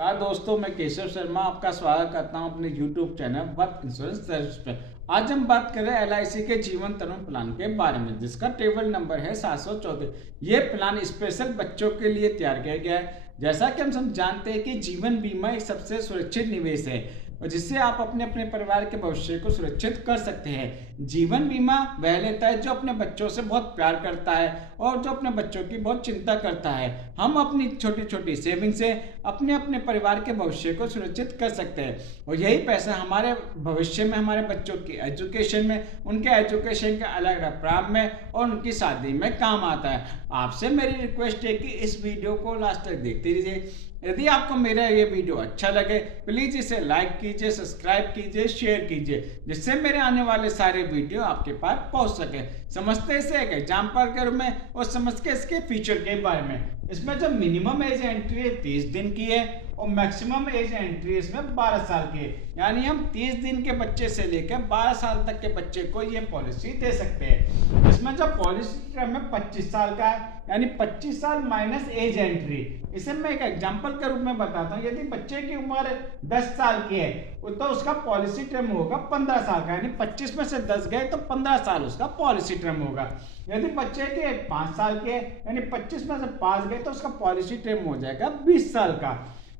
नमस्कार दोस्तों, मैं केशव शर्मा आपका स्वागत करता हूं अपने YouTube channel work insurance service पर। आज हम बात कर रहे हैं LIC के जीवन तरुण प्लान के बारे में, जिसका टेबल नंबर है 714। ये प्लान स्पेशल बच्चों के लिए तैयार किया गया है। जैसा कि हम सब जानते हैं कि जीवन बीमा एक सबसे सुरक्षित निवेश है और जिससे आप अपने परिवार के भविष्य को सुरक्षित कर सकते हैं। जीवन बीमा वह लेता है जो अपने बच्चों से बहुत प्यार करता है और जो अपने बच्चों की बहुत चिंता करता है। हम अपनी छोटी छोटी सेविंग से अपने परिवार के भविष्य को सुरक्षित कर सकते हैं और यही पैसा हमारे भविष्य में हमारे बच्चों की एजुकेशन में, उनके एजुकेशन के अलग अलग प्रारंभ में और उनकी शादी में काम आता है। आपसे मेरी रिक्वेस्ट है कि इस वीडियो को लास्ट तक देखते रहिए। यदि आपको मेरा ये वीडियो अच्छा लगे प्लीज़ इसे लाइक कीजिए, सब्सक्राइब कीजिए, शेयर कीजिए, जिससे मेरे आने वाले सारे वीडियो आपके पास पहुंच सके। समझते इसे एक एग्जाम्पल के रूप में और समझ के इसके फीचर के बारे में। इसमें जो मिनिमम एज एंट्री है 30 दिन की है और मैक्सिमम एज एंट्री इसमें 12 साल की है। यानी हम 30 दिन के बच्चे से लेकर 12 साल तक के बच्चे को ये पॉलिसी दे सकते हैं। इसमें जो पॉलिसी टर्म है 25 साल का है, यानी 25 साल माइनस एज एंट्री। इसे मैं एक एग्जांपल के रूप में बताता हूँ। यदि बच्चे की उम्र 10 साल की है तो उसका पॉलिसी टर्म होगा 15 साल का, यानी 25 में से 10 गए तो 15 साल उसका पॉलिसी टर्म होगा। यदि बच्चे के 5 साल के यानी 25 में से 5 गए तो उसका पॉलिसी टर्म हो जाएगा 20 साल का।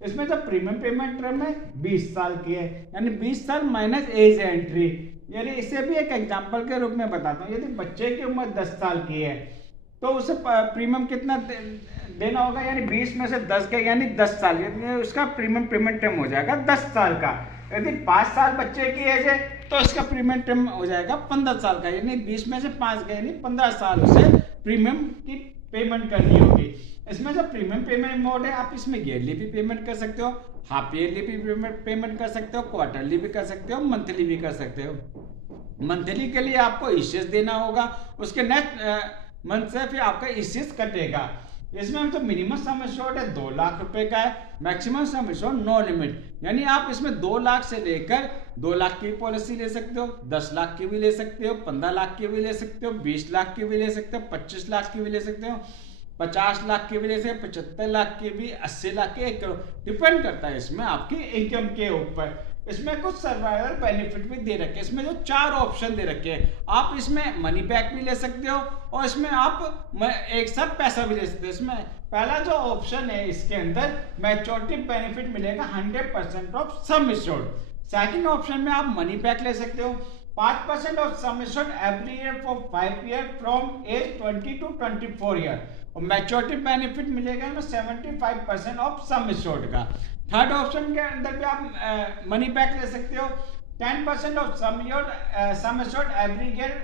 इसमें जो प्रीमियम पेमेंट टर्म है 20 साल की है, यानी 20 साल माइनस एज एंट्री। यानी इसे भी एक एग्जांपल के रूप में बताता हूँ। यदि बच्चे की उम्र 10 साल की है तो उसे प्रीमियम कितना देना होगा, यानी 20 में से 10 गए यानी 10 साल, यानी उसका प्रीमियम पेमेंट टर्म हो जाएगा 10 साल का। यदि 5 साल बच्चे की एज है तो इसका प्रीमियम टर्म हो जाएगा 15 साल का, यानी 20 में से 5 गए यानी 15 साल उसे प्रीमियम की पेमेंट करनी होगी। इसमें जो प्रीमियम पेमेंट मोड है आप इसमें ईयरली भी पेमेंट कर सकते हो, हाफ ईयरली भी पेमेंट कर सकते हो, क्वार्टरली भी कर सकते हो, मंथली भी कर सकते हो। मंथली के लिए आपको ईसीएस देना होगा, उसके नेक्स्ट मंथ से फिर आपका ईसीएस कटेगा। इसमें जो मिनिमम सम एश्योर्ड है 2 लाख रुपए का है, maximum sum assured no limit, यानी आप इसमें 2 लाख से लेकर 2 लाख की पॉलिसी ले सकते हो, 10 लाख की भी ले सकते हो, 15 लाख की भी ले सकते हो, 20 लाख की भी ले सकते हो, 25 लाख की भी ले सकते हो, 50 लाख की भी ले सकते हो, 75 लाख की भी, 80 लाख की, 1 करोड़, डिपेंड करता है इसमें आपकी इनकम के ऊपर। इसमें कुछ सर्वाइवल बेनिफिट भी दे रखे हैं। इसमें जो 4 ऑप्शन दे रखे हैं, आप इसमें मनी बैक भी ले सकते हो और इसमें आप एक साथ पैसा भी ले सकते हो। इसमें पहला जो ऑप्शन है इसके अंदर मैच्योरिटी बेनिफिट मिलेगा 100% of sum assured. Second option में आप मनी बैक ले सकते हो 5% of sum assured every year for 5 year from age 20 to 24 year और मैच्योरिटी बेनिफिट मिलेगा 75% ऑफ सम एश्योर्ड का। थर्ड ऑप्शन के अंदर भी आप मनी बैक ले सकते हो 10% of sum assured every year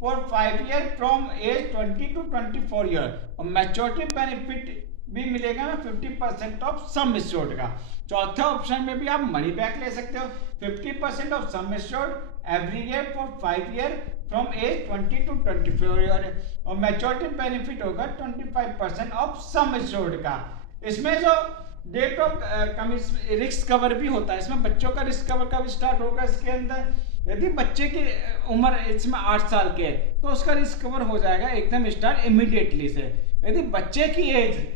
for 5 year from age 20 to 24 year और मैच्योरिटी बेनिफिट भी मिलेगा 50% ऑफ सम एश्योर्ड का। चौथे ऑप्शन में भी आप मनी बैक ले सकते हो 50% of sum assured every year for 5 year from age 20 to 24 year और मैच्योरिटी बेनिफिट होगा 25% ऑफ सम एश्योर्ड का। इसमें जो डेट ऑफ रिस्क कवर भी होता है, इसमें बच्चों का रिस्क कवर कब स्टार्ट होगा। इसके अंदर यदि बच्चे की उम्र इसमें 8 साल की है तो उसका रिस्क कवर हो जाएगा एकदम स्टार्ट इमीडिएटली से। यदि बच्चे की एज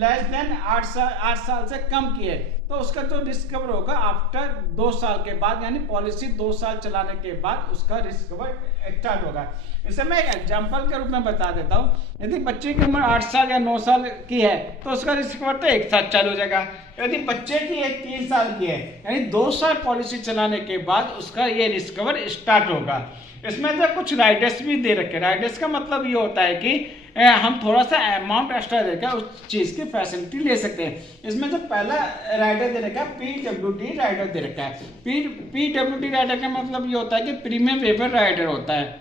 लेस देन 8 साल से कम की है तो उसका जो रिस्क कवर होगा आफ्टर 2 साल के बाद, यानी पॉलिसी 2 साल चलाने के बाद उसका रिस्क कवर स्टार्ट होगा। इसे मैं एक एग्जांपल के रूप में बता देता हूँ। यदि बच्चे की उम्र 8 साल या 9 साल की है तो उसका रिस्क कवर तो एक साथ चालू हो जाएगा। यदि बच्चे की एज 3 साल की है यानी 2 साल पॉलिसी चलाने के बाद उसका ये रिस्क कवर स्टार्ट होगा। इसमें जो कुछ राइडर्स भी दे रखे हैं। राइडर्स का मतलब ये होता है कि हम थोड़ा सा अमाउंट एक्स्ट्रा देकर उस चीज़ की फैसिलिटी ले सकते हैं। इसमें जो पहला राइडर दे रखा है PWD राइडर दे रखा है। PWD राइडर का मतलब ये होता है कि प्रीमियम वेवर राइडर होता है।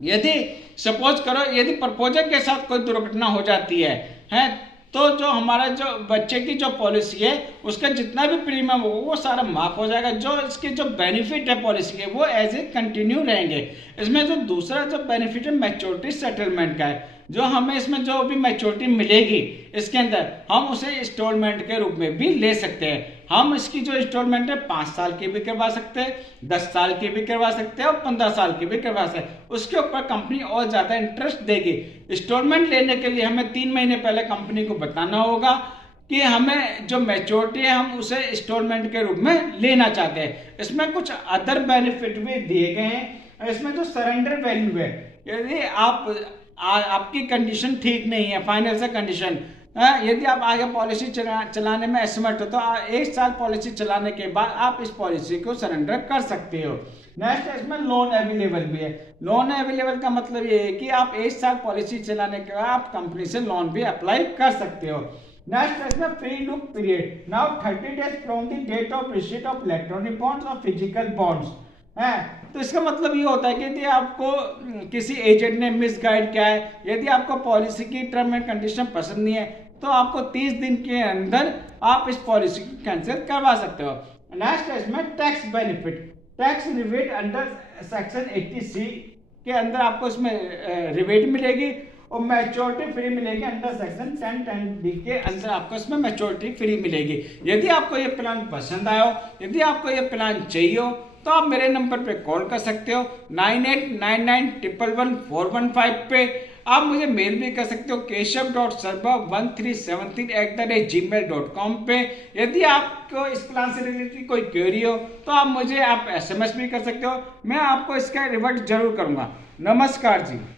यदि सपोज करो यदि प्रपोजर के साथ कोई दुर्घटना हो जाती है तो जो हमारा जो बच्चे की जो पॉलिसी है उसका जितना भी प्रीमियम होगा वो सारा माफ हो जाएगा। जो इसके जो बेनिफिट है पॉलिसी के वो एज ए कंटिन्यू रहेंगे। इसमें जो दूसरा जो बेनिफिट है मैच्योरिटी सेटलमेंट का है, जो हमें इसमें जो भी मैच्योरिटी मिलेगी इसके अंदर हम उसे इंस्टॉलमेंट के रूप में भी ले सकते हैं। हम इसकी जो इंस्टॉलमेंट है 5 साल की भी करवा सकते हैं, 10 साल की भी करवा सकते हैं और 15 साल की भी करवा सकते हैं। उसके ऊपर कंपनी और ज़्यादा इंटरेस्ट देगी। इंस्टॉलमेंट लेने के लिए हमें 3 महीने पहले कंपनी को बताना होगा कि हमें जो मैच्योरिटी है हम उसे इंस्टॉलमेंट के रूप में लेना चाहते हैं। इसमें कुछ अदर बेनिफिट भी दिए गए हैं। इसमें जो सरेंडर वैल्यू है, यदि आपकी कंडीशन ठीक नहीं है, फाइनेंशियल कंडीशन, यदि आप आगे पॉलिसी चलाने में असमर्थ हो तो 1 साल पॉलिसी चलाने के बाद आप इस पॉलिसी को सरेंडर कर सकते हो। नेक्स्ट इसमें लोन अवेलेबल भी है। लोन अवेलेबल का मतलब ये है कि आप 1 साल पॉलिसी चलाने के बाद आप कंपनी से लोन भी अप्लाई कर सकते हो। नेक्स्ट इसमें free look period now 30 days from the date of receipt of electronic bonds और फिजिकल बॉन्ड्स है। तो इसका मतलब ये होता है कि यदि आपको किसी एजेंट ने मिसगाइड किया है, यदि आपको पॉलिसी की टर्म एंड कंडीशन पसंद नहीं है, तो आपको 30 दिन के अंदर आप इस पॉलिसी को कैंसिल करवा सकते हो। नेक्स्ट है इसमें tax benefit. Tax rebate under section 80C के अंदर आपको इसमें रिबेट मिलेगी और मैच्योरिटी फ्री मिलेगी अंडर सेक्शन 1010D के अंदर आपको इसमें मैच्योरिटी फ्री मिलेगी। यदि आपको ये प्लान पसंद आया हो, यदि आपको ये प्लान चाहिए हो, तो आप मेरे नंबर पे कॉल कर सकते हो 9899111415 पे। आप मुझे मेल भी कर सकते हो keshav.sarma1373@gmail.com पे। यदि आपको इस प्लान से रिलेटेड कोई क्वेरी हो तो आप मुझे SMS भी कर सकते हो, मैं आपको इसका रिवर्ट जरूर करूंगा। नमस्कार जी।